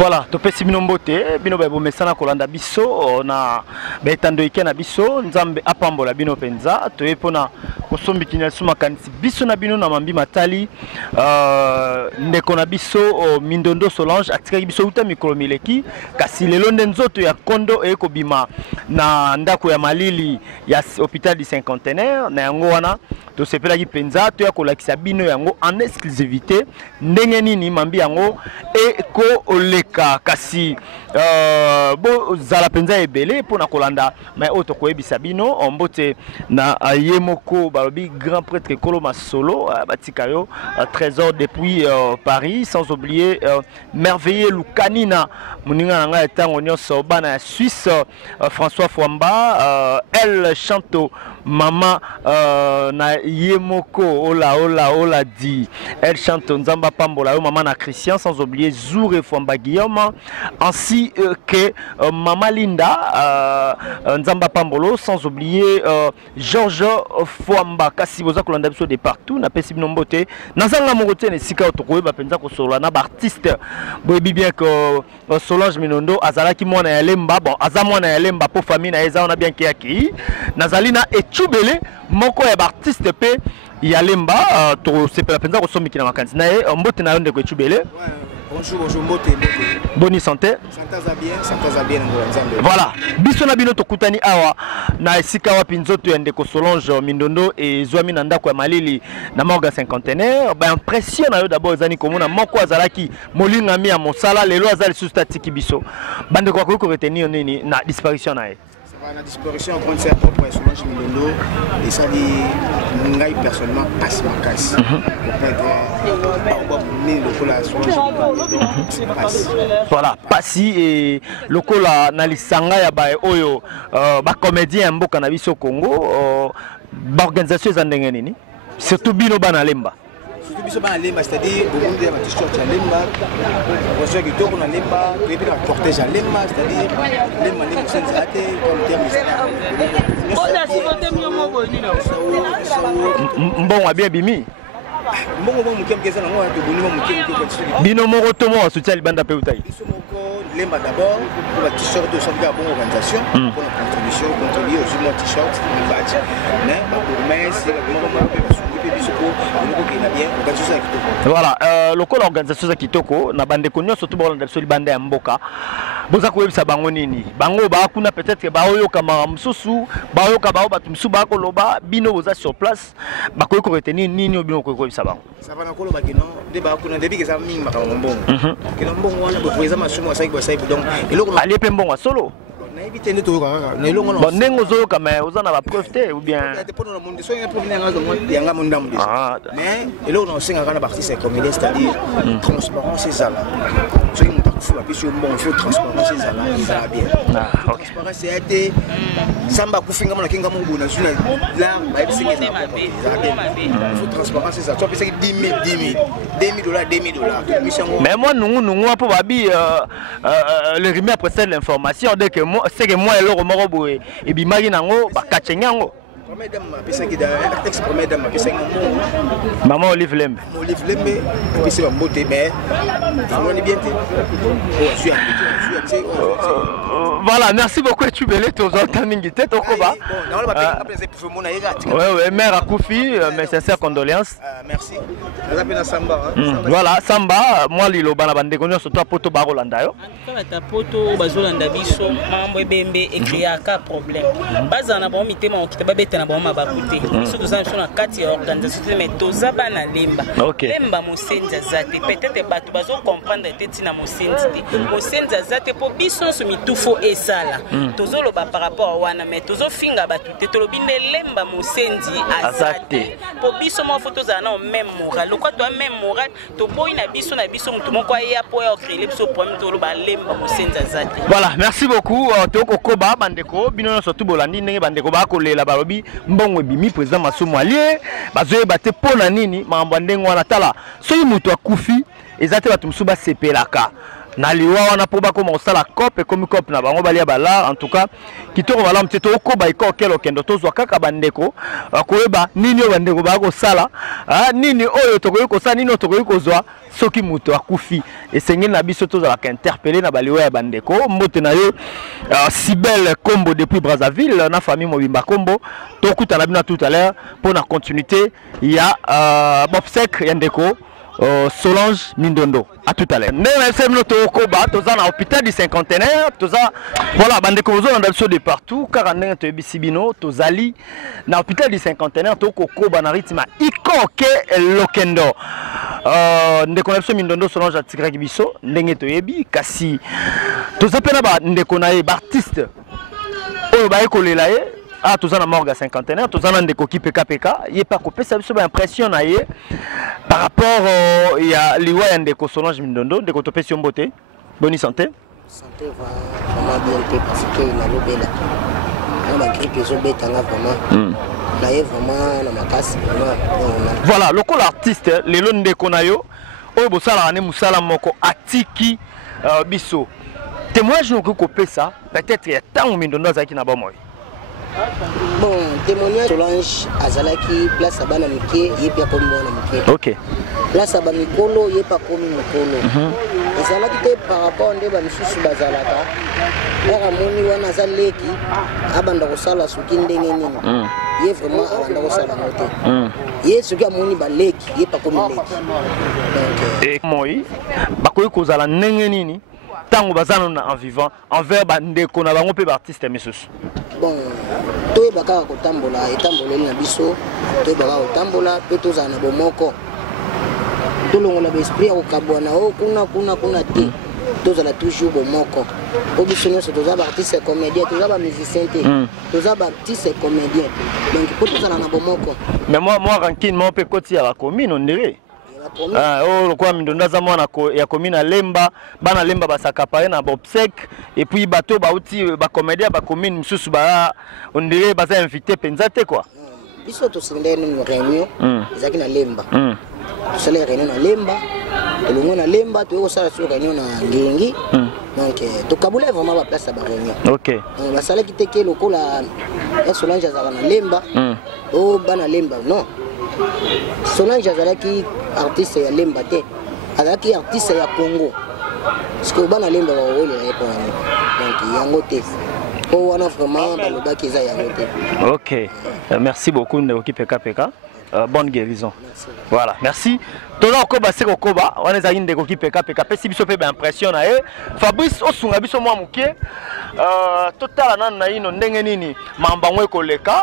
Voilà, topesi bino mbote, bino ba bomesana kolanda biso na betando ikena biso, nzambe apambola bino penza, toyepona kosombi kinyasu makanisi biso na bino na mambi matali, ndeko na biso Mindondo Solange atikaki biso uta mikolo mileki, kasi lelo nde nzoto ya kondo ekobima na ndako ya malili ya hôpital du cinquantenaire na yango wana tosepelaki penza to ya kolakisa bino yango en exclusivité ndenge nini mambi yango eko oleka kasi bo zala penza ebele pona kolanda mais auto koyebisa bino mbote na yemoko balobi grand prêtre Kolo Masolo batika yo trésor depuis Paris, sans oublier merveilleux Lukanina muninga nanga etango nyonso bana ya Suisse François Fwamba El Chanto Mama na yemoko ola dit El Chanto Nzamba Pambola yo mama na Christian, sans oublier Zoure Fwamba Guillaume ainsi que Mama Linda Nzamba Pambolo, sans oublier Georges Fwamba kasi boza kolanda biso de partout na pesi bino mbote nazanga mokote ne sika otokoyeba penza kosola na ba artiste boyebi bien que Solange Mindondo azalaki mwana ya lemba, bon aza mwana ya lemba po famille na eza on a bien ki nazali na etubele moko ya ba artiste pe ya lemba to sepela penza kosomiki na makanisi na ye mbote na yo ndeko etubele. Bonjour, mbote. Bonne santé. Santé bien. Voilà. Biso na bino tokutani awa na esika wapi nzoto ya ndeko Solange Mindondo et zwami na ndako ya malili na morga cinquantenaire. Ba impression na yo d'abord ezani komona moko azalaki molinga mi ya mosala lelo azali sustatiki biso. Bande kwa ko retenir nini na disparition na ye. La disparition en concert propre à Solange Mindondo et ça dit ngai personnellement passe ma casse. Voilà, passi et lokola na lisanga ya ba oyo ba comédien mboka na biso Congo ba organisation za ndenge nini surtout bino bana lemba. Surtout biso bana lemba, c'est-à-dire beaucoup de t-shirt ya lemba, voiture qui tourne na lemba, et puis la cortège ya lemba, c'est-à-dire lemba ni senza ate comme terme mbongo abia bimi mbongo mukem keza na ngo to bonimo mukem ko bino moko to mo soutien libanda pe utai biso moko lemba d'abord pour la t-shirt de sauvegarde bonne organisation pour la contribution contribuer aux mon t-shirt ni badge mais pour messe voilà lokola organisation za kitoko na bande konyo surtout ba organisation libanda ya mboka boza koyebisa bango nini bango ba kuna peut-être ba oyo kama msusu ba oyo ka ba batu msusu ba koloba bino boza sur place ba koyo ko retenir nini bino ko koyebisa bango ça va na koloba kino de ba kuna depuis que ça mingi makama mbongo kino mbongo wana bo présent masumo asaki ba sai donc eloko ali pe mbongo solo na éviter ne to kaka na elongo bon nengo zo kama oza na ba profiter ou bien dépend na monde so pour venir ngazo yanga mondamu mais eloko na singa kana artiste comme il est c'est-à-dire transparence c'est ça là ce qui faut la question bon faut transparence c'est ça là bien transparence c'est été samba kufinga mona kinga mungu na suna là ba bisinga ça faut transparence c'est ça tu peux dire 10 000 $, mais moi nous apo babi le remet après cette information dès que moi c'est que moi et le moko boye et bimaki nango ba katchenyango maman Olive Lembe c'est un beauté mais on est bien voilà, merci beaucoup et tu belé tous entendu tête au Koba. Ouais, mère Akoufi, mes sincères condoléances. Merci. Voilà, Samba, moi lilo bana bande konyo surtout poto barolanda yo. Ta poto bazolanda biso mambo ebembe ekriaka problème. Bazana bon mitema okita babeta na bon mabakuté. Biso tozana biso na kati ya organisation mais toza bana lemba. Lemba mosenza zate peut-être bato bazo comprendre tete na mosenzi te. Mosenza zate po biso so mitufo esala. Tozoloba par rapport à wana mais tozo finga bato te tolobi ne lemba mosenzi azate. Po biso mo photo za na même moral. Lokwa to même moral to boy na biso mutu moko ya po ya créer biso problème toloba lemba mosenza zate. Voilà, merci beaucoup. Toko koba bandeko bino surtout bolandi ndenge bandeko ba kolela balobi mbongo bimi président Masumu Alie bazoye bate pona nini mambo ndengo wana tala soyi mutu akufi ezate batu musuba sepelaka na liwa wana po ba koma osala cop comme cop na bango balia bala en tout cas kitoko bala mteto okoba iko kelo kendo tozwa kaka bandeko koyeba nini o bandeko ba ko sala nini oyo tokoyi ko sala nini tokoyi ko zwa soki muto akufi esengeli na biso tozala ka interpeller na baliwa ya bandeko mbote na yo Sibel Kombo depuis Brazzaville na famille Mobimba Kombo tokuta na bina tout à l'heure pour la continuité il y a Bobsek Yandeko Solange Mindondo. À tout à l'heure. Nous sommes à l'hôpital du cinquantenaire. Voilà, bandeko ozo on de partout. Car on est bisibino, tozali na l'hôpital du cinquantenaire. Toko koba na ritima ikoke lokendo. Ndeko na Mindondo Solange atikaki biso ndenge toyebi kasi tozapena ba ndeko na ye artiste. Oyo ba ekolela ye. Ah, tous en morgue à cinquantenaire, tous en des coquilles PKPK, il n'est pas coupé, ça me impression par rapport à l'Iwa de Solange Mindondo, de Kotopé beauté. Bonne santé. Santé va vraiment bien parce que la lobée là, on a grippe les obés vraiment. Là vraiment dans ma casse. Voilà, le col artiste, les lones de Konayo, au Bossala Ane Moussala Moko Atiki Bisso. Témoignage nous coupé ça, peut-être il y a tant de Mindondo qui n'a pas moi. Bon, témoignage Solange Azalaki, place à Banamike, il n'y a pas comme Banamike. Ok. Place à Bamikolo, il n'y a pas comme Mikolo. Azalaki par rapport à des Bamisusu Bazalaka, Ramoni Wanazaleki, Abandosala Sukindengeni. Il est vraiment Abandosala Moté. Il est ce qui a moni Baleki, il n'y a pas comme Leki. Et moi, Bakoy Kozala Nengenini, tant que Bazan en vivant, envers Bandeko, na bango pe artiste Messus. Bon, tout est bakara kotambola, etambola na biso, tout est bakara kotambola, pe tozana bomoko. Tout le monde a l'esprit au kabwana, oh kuna te. Tozala toujours bomoko. Obisono c'est tozaba artiste comédien, tozaba musicien te. Tozaba artiste comédien. Donc pour tozala na bomoko. Mais moi rankin moi pe koti à la commune on dirait. Oh, quoi, Mindondo Zamona ya commune à Lemba, bana Lemba basakapare na Bobsek et puis bateau bauti ba comédien ba commune msusu ba on dirait ba invité penzate quoi. Biso to sindé une réunion, ezaki na Lemba. To sala réunion na Lemba, to longo na Lemba to sala sur réunion na Ngengi. Donc to kabula vraiment ba place ba réunion. OK. Ba sala ki teke lokola Solange azala na Lemba. Oh bana Lemba non. Solange azalaki artiste ya Lemba te, azalaki artiste ya Congo. Parce que bana Lemba ba wole ya pa donc yango te. Po wana vraiment balobaki za yango te. OK. Merci beaucoup de l'équipe PKPK. Bonne guérison. Merci. Voilà, merci. Tola Okoba c'est Okoba, on est à une de l'équipe PKPK. Pesi biso pe impression na e. Fabrice Osunga biso mwa muke. Total na ino ndenge nini mambangwe koleka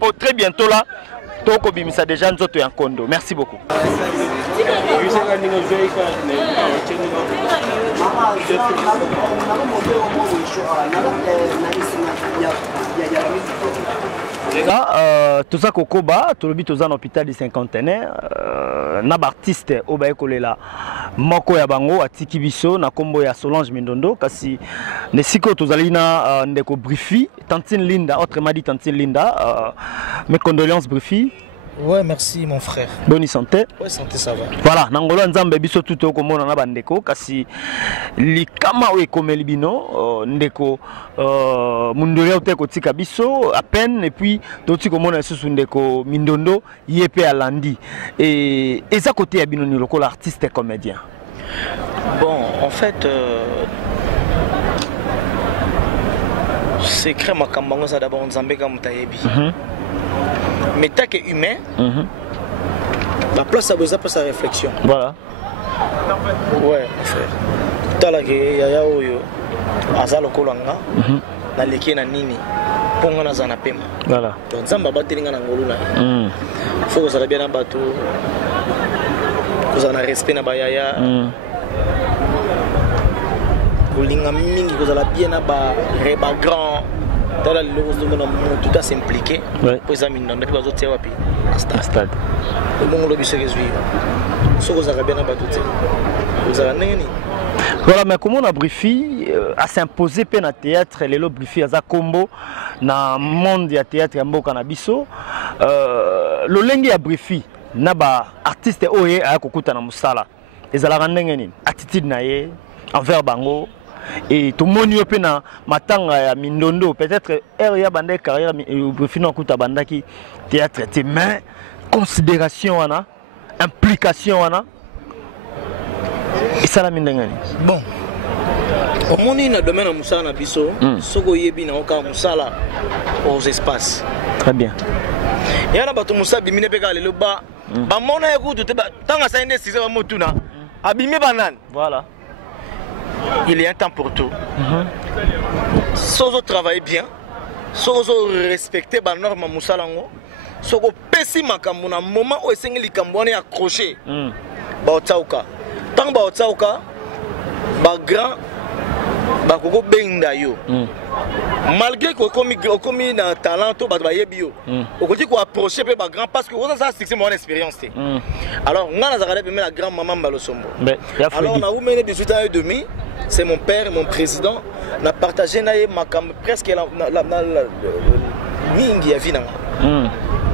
pour très bientôt là. Toko bimisa déjà nzoto ya Kondo. Merci beaucoup. Tout ça Kokoba, tout le but aux hôpital du cinquantenaire, na artiste obaye kolela moko ya bango atiki biso na kombo ya Solange Mindondo kasi nesiko tozali na ndeko Brifi, Tantine Linda, autrement dit Tantine Linda, mes condoléances Brifi. Ouais, merci mon frère. Bonne santé. Ouais, santé ça va. Voilà, nangolo nzambe biso tuto komona na bandeko kasi likama we komeli bino ndeko mundoria uteko tika biso à peine et puis toti komona susu ndeko Mindondo yepe alandi et eza côté ya bino ni lokola artiste et comédien. Bon, en fait c'est crème makambango ça d'abord nzambe ka mutayebi. Mais tant qu'humain, la place a besoin de sa réflexion. Voilà. Ouais, frère. Tout à l'heure, il y a Azalo Kolanga, dans les na nini, Pongana Zanapema. Voilà. Donc, ça m'a battu dans l'angoluna. Il faut que ça soit bien un bateau, que ça ait un respect dans Bayaya. Kolinga mingi, que ça ait bien un grand. Tout à s'impliquer pour examiner dans les autres thérapies à stade. Le monde se résout. Ce que vous avez bien abattu, vous avez. Voilà, mais comment on a Brifi à s'imposer peine à théâtre, les lots Brifi à Zakombo, dans le monde du théâtre à Mboka Nabiso, le lengi à Brifi, naba artiste oye à Kokuta na Musala, et ça la rend attitude naie. envers bango et tout le monde peut na matanga ya mindondo peut-être ya bande carrière fino kuta banda ki théâtre mais considération wana implication wana et ça la mindengani bon au monde na domaine na musala na biso soko yebi na oka musala aux espaces très bien yana bato musala bimine pe ka lelo ba mona ekutu te tanga sa inde 6 motuna abimé banane voilà. Il y a un temps pour tout. Sozo travaille bien, sozo respecter les normes musalango, sozo pesi makambo na moment où esengi likambo na accroché. Ba otsauka. Tant ba otsauka, ba grand ba koko benda yo. Malgré que komi na talent to ba yebi yo. Okoti ko approcher pe ba grand parce que ça c'est mon expérience. Alors nga na zakale pe la grand maman Balosombo. Alors on a mené 18 ans et demi. C'est mon père, mon président. On a partagé presque la mingi ya vina.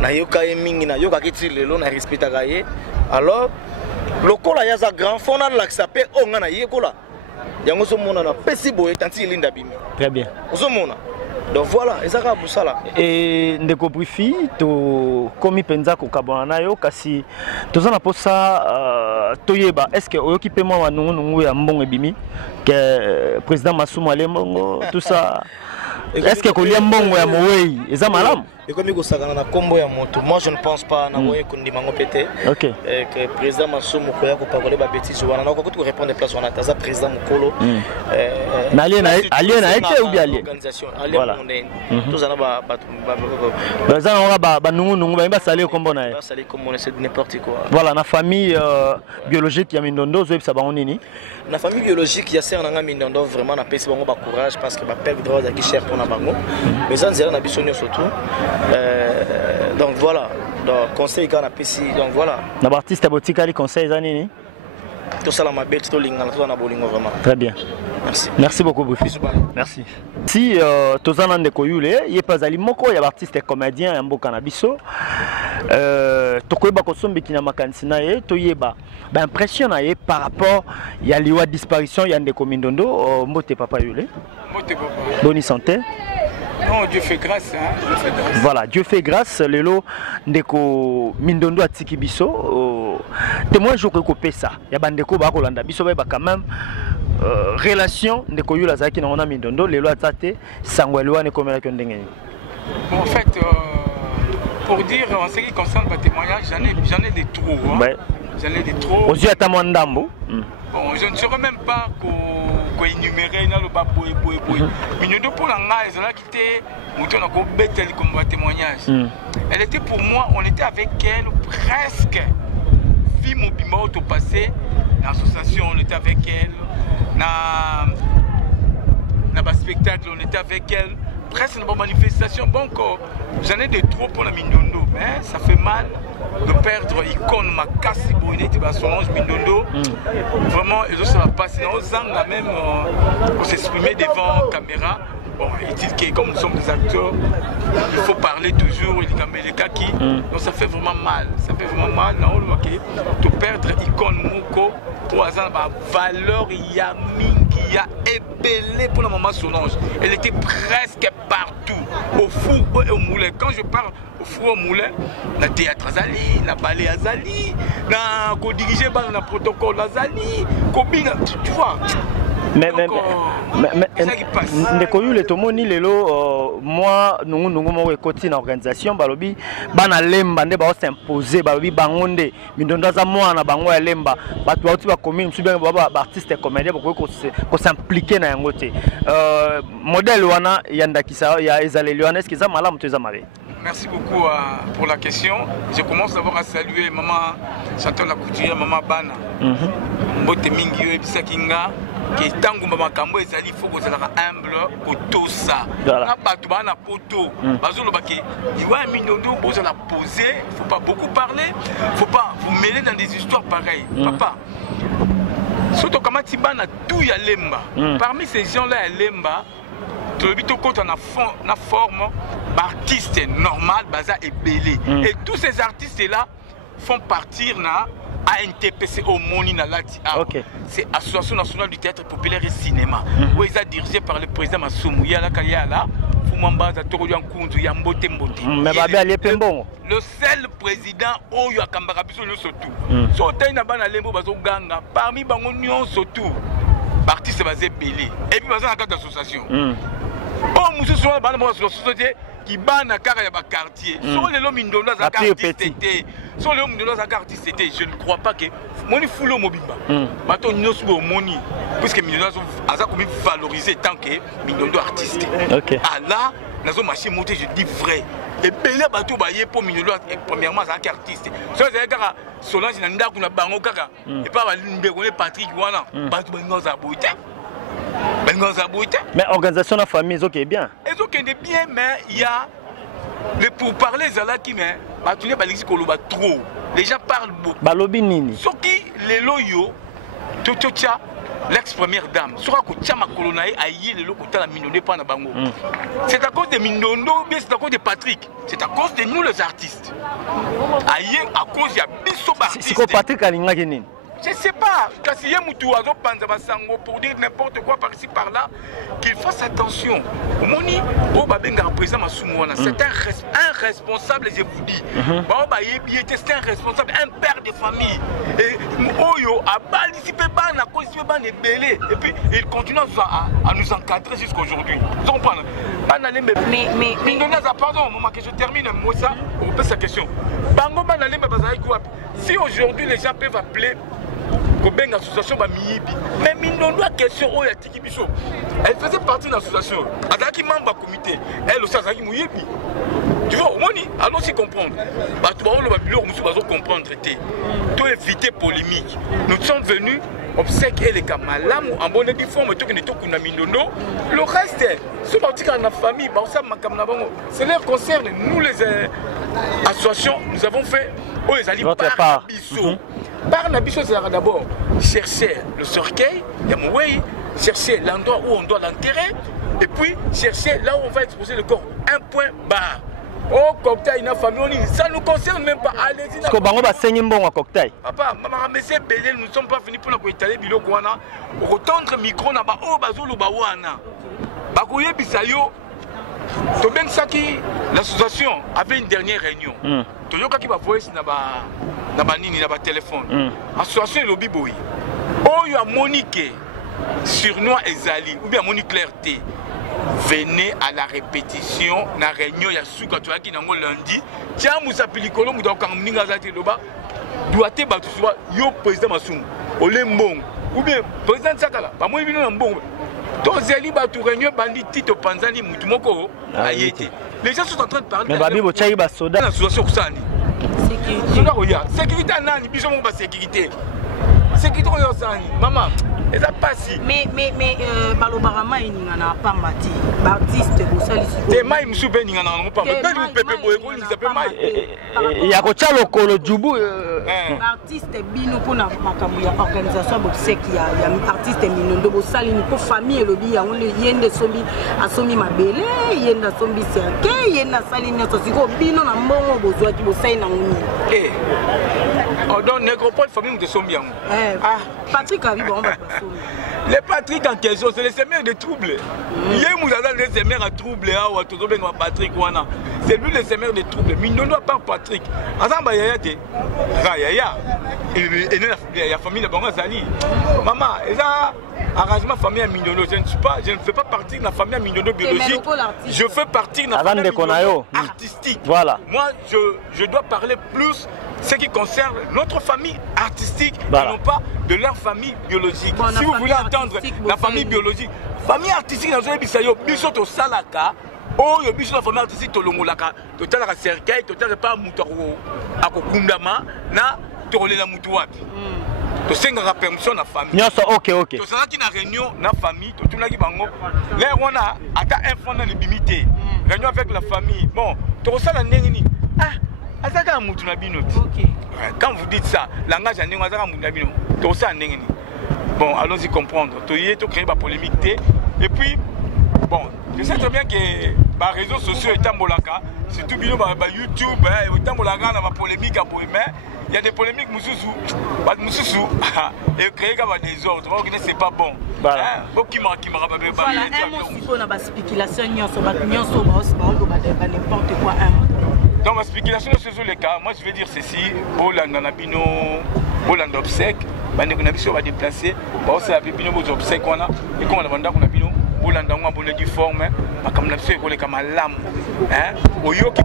Na yoka mingi na yoka kitile lo na respecta gaye. Alors lokola ya za grand fond na l'axapé onga na yekola. Yango so mona na pesi boye tanti linda bimi. Très bien. Ozo mona. Donc voilà, ezaka busala. Et ndeko brifi to komi penza ko kabona nayo kasi tozana posa toyeba est-ce que oyokipe moi wanungu ya mbongo ebimi que président Masumu Alembo tout ça est-ce que kolia mbongo ya mowei eza malamu et comme ko sakana na kombo ya moto moi je ne pense pas na moyen ko ndimango pété OK que président Masumu ko ya ko parler ba bêtises wana na ko ko répondre place wana taza président Mukolo na alien a été ou bien alien organisation alien tous ana ba bazana ba nungu ba sali kombo na ba sali kombo c'est n'importe quoi voilà na famille biologique ya Mindondo zo ebisa bango nini na famille biologique ya ser na Mindondo vraiment na pesi bango ba courage parce que ba perdre droit à qui cher pour na bango mais ça c'est na bisonio surtout donc voilà donc conseil quand a pesi donc voilà na artiste botika li conseil za nini tout ça la ma bête to lingana to na bolingo vraiment très bien merci beaucoup Brifi merci si tozana ndeko yule ye pazali moko ya artiste et comédien ya mboka na biso tokoyeba kosombiki na makanisi na ye toyeba ba impression na ye par rapport ya liwa disparition ya ndeko Mindondo mbote papa yule mbote papa bonne santé. Non, Dieu fait grâce, hein? Dieu fait grâce. Voilà, Dieu fait grâce. Lelo ndeko Mindondo atiki biso témoin joko ko pesa ya bandeko ba ko landa biso ba quand même relation ndeko yula zaki na ona Mindondo lelo atate sangwelwa ne komela ko ndenge. En fait pour dire en ce qui concerne le témoignage, j'en ai des trous hein. Ouais. J'en ai des trous. Aux yeux à Tamandambo. Bon, je ne saurais même pas qu'on énumérer dans le bas boy. Mindondo pour la ils ont quitté, on a bêté comme témoignage. Elle était pour moi, on était avec elle presque. Fille mon bimot au passé, l'association, on était avec elle. Dans le spectacle, on était avec elle. Presque dans la manifestation, donc j'en ai des trop pour la Mindondo, mais ça fait mal de perdre icône ma casse bonnet de Solange Mindondo. Vraiment, et ça va passer dans les angles même pour s'exprimer devant la caméra. Bon, il dit que comme nous sommes des acteurs, il faut parler toujours, les cas qui. Donc ça fait vraiment mal. Ça fait vraiment mal de perdre icône Moko pour avoir valeur, il y a qui a ébellé pour le moment Solange. Elle était presque partout, au four et au moulin. Quand je parle au four au moulin, le théâtre Azali, la ballet Azali, la dirigé par le protocole Azali, tu vois. Mais ndeko yule tomoni lelo moi nungu mo ekoti na organisation balobi bana lemba nde ba s'imposer balobi bangonde Mindondo za mwana bango ya lemba batu bauti ba commune msubi ba artiste comédien ko s'impliquer na yango te modèle wana yandakisa ya ezaleli wana est-ce que ça malamu to ezamare. Merci beaucoup pour la question. Je commence d'abord à saluer maman Chantal la couturière, maman Bana. Mbote mingi yo ebisa kinga ke tangu makambo ezali faut que ça soit humble kotosa. Na batu bana poto bazolo baki iwa Mindondo boza la poser, faut pas beaucoup parler, faut pas vous mêler dans des histoires pareilles. Papa. Surtout comment tu bana tout ya lemba. Parmi ces gens-là à lemba na forme d'artiste normal, baza et belé. Et tous ces artistes-là font partir na ANTPC au Moni Nalati. C'est Association nationale du théâtre populaire et cinéma. Où ils sont dirigés par le président Massoumou Yala Kayala. Le seul président où il y a Kambarabiso surtout. Parmi les surtout, parti c'est basé Belé. Et puis basé dans quatre associations. Oh, monsieur soit dans la société qui bat na carrière ya quartier. Sur les hommes indonais à artiste. Sur les hommes indonais à artiste, je ne crois pas que moni fulo mobimba. Bato nyosu bo moni puisque indonais aza comme valoriser tant que indonais artiste. Ah là, nazo marché monter je dis vrai. Et belé bato baye pour indonais premièrement ça artiste. So c'est kaka Solange na ndako na bango kaka et pas ba ndekone Patrick wana bato bango za boite. Mais organisation de la famille, c'est ok bien. C'est ok bien, mais il y a le pourparler Zala qui mais trop. Les gens parlent beaucoup. Balobi nini. Ce qui les loyaux, Totcha, l'ex-première dame, sera que Tchama Kolonae a yé le loco la minonde pas na bango. C'est à cause de Minondo, mais c'est à cause de Patrick. C'est à cause de nous les artistes. Aïe à cause de Bisso artistes. C'est quoi Patrick Alinga Genin? Je sais pas, quand il y a Moutou Azo Panzabasango pour dire n'importe quoi par-ci par-là, qu'il fasse attention. Moni, Obabenga représente Massoumouana, c'est un responsable, je vous dis. C'est un responsable, un père de famille. Et Oyo a participé à belé. Et puis il continue à nous encadrer jusqu'à aujourd'hui. Vous comprenez? Mais pardon, que je termine moi ça, on pose sa question. Si aujourd'hui les gens peuvent appeler Kobenga association Bamiyibi, mais Minondo a question où il y a Tiki Bisso. Elle faisait partie de l'association. Elle qui membre du comité. Elle aussi a Mouyibi. Tu vois, on allons s'y comprendre. Tu vas comprendre. Tout éviter polémique. Nous sommes venus obséquier les Kamalam en bonne forme. Le reste, c'est parti dans la famille. C'est leur concerne. Nous les associations, nous avons fait. Oh, les alliés par Bisso. Par Nabiso, c'est d'abord chercher le cercueil, chercher l'endroit où on doit l'enterrer, et puis chercher là où on va exposer le corps. Un point barre. Oh, cocktail, une famille, ça ne nous concerne même pas. Allez-y. Est-ce qu'on va saigner un bon cocktail? Papa, maman, monsieur Bélé, nous ne sommes pas venus pour la étaler Bilo Kouana, pour retendre le micro, na ba oh, bazulu bawana. Bakouye Bisayo. L'association avait une dernière réunion. Toyoka qui va voir si na ba téléphone. Association lobby boy. Oh, il y a Monique Surnois et Zali ou bien Monique Clarté. Venez à la répétition na réunion ya suka toaki nango lundi. Tiens Moussa Pilikolo mu doka mninga zati loba. Doité ba tout soit yo président Massoum. Ole Mbong ou bien président Sakala. Ba moi bino na Mbong. Donc Zali ba tout réunion bandi Tito Panzani mutu moko ayete. Les gens sont en train de parler. Mais babi bo chai ba soda. La situation kusani. Sécurité. Sécurité nani biso mo ba sécurité. Sécurité yo sani. Maman et ça passe. Mais Balobarama il n'y en a pas mati. Baptiste Boussali. C'est mai msupe ni ngana ngo pamba. Beli pepe boye ko ni sape mai. Ya ko chalo kolo jubu. Artiste bino pour na makambo ya organisation bobseki ya artiste Minondo Boussali ni ko famille lobi ya ngole yende sombi asomi mabele yenda sombi serke yenda sali nyoto siko bino na mbongo bozwa ki bosai na ngoni. Oh donc nécropole famille de sombi yango. Patrick a vu bon. Les Patrick en question, c'est les semeurs de troubles. Il y a des semeurs à troubles, Patrick. C'est lui les semeurs de troubles. Mais il ne doit pas Patrick. Azamba Yaya, et la famille de Bango Zali. Maman, et ça, arrangement famille à Mignono. Je ne fais pas partie de la famille à Mignono biologique. Je fais partie de la famille à Mignono artistique. Voilà. Moi, je dois parler plus ce qui concerne notre famille artistique et non pas de leur famille biologique. Bon, si vous voulez entendre la famille biologique, famille artistique, dans le biso to salaka, oh yo biso la famille artistique to longolaka, to talaka cercueil, to talaka pas mutaro akokundama na to rolela mutu wapi. To senga permission na famille. Nyoso OK. To sala ki na réunion na famille, to tunaki bango. Là on a ata un fond dans limité. Réunion avec la famille. Bon, to sala ndengini. Quand vous dites ça, langage bon, allons-y comprendre. Tu créer la polémique. Et puis, bon, je sais très bien que les réseaux sociaux sont molaka, surtout YouTube, il y a polémique, mais il y a des polémiques, et créer comme un désordre, c'est pas bon. Voilà, un mot qui on a pas spéculation, n'importe quoi. Donc ma spéculation sur les cas, moi je vais dire ceci, Hollande Nabino, Hollande obsèque, on va déplacer, on va Bino aux obsèques qu'on a, et comme on a vendu qu'on a Bino, Hollande on a bonné du forme, comme on a fait comme la lame, au yo qui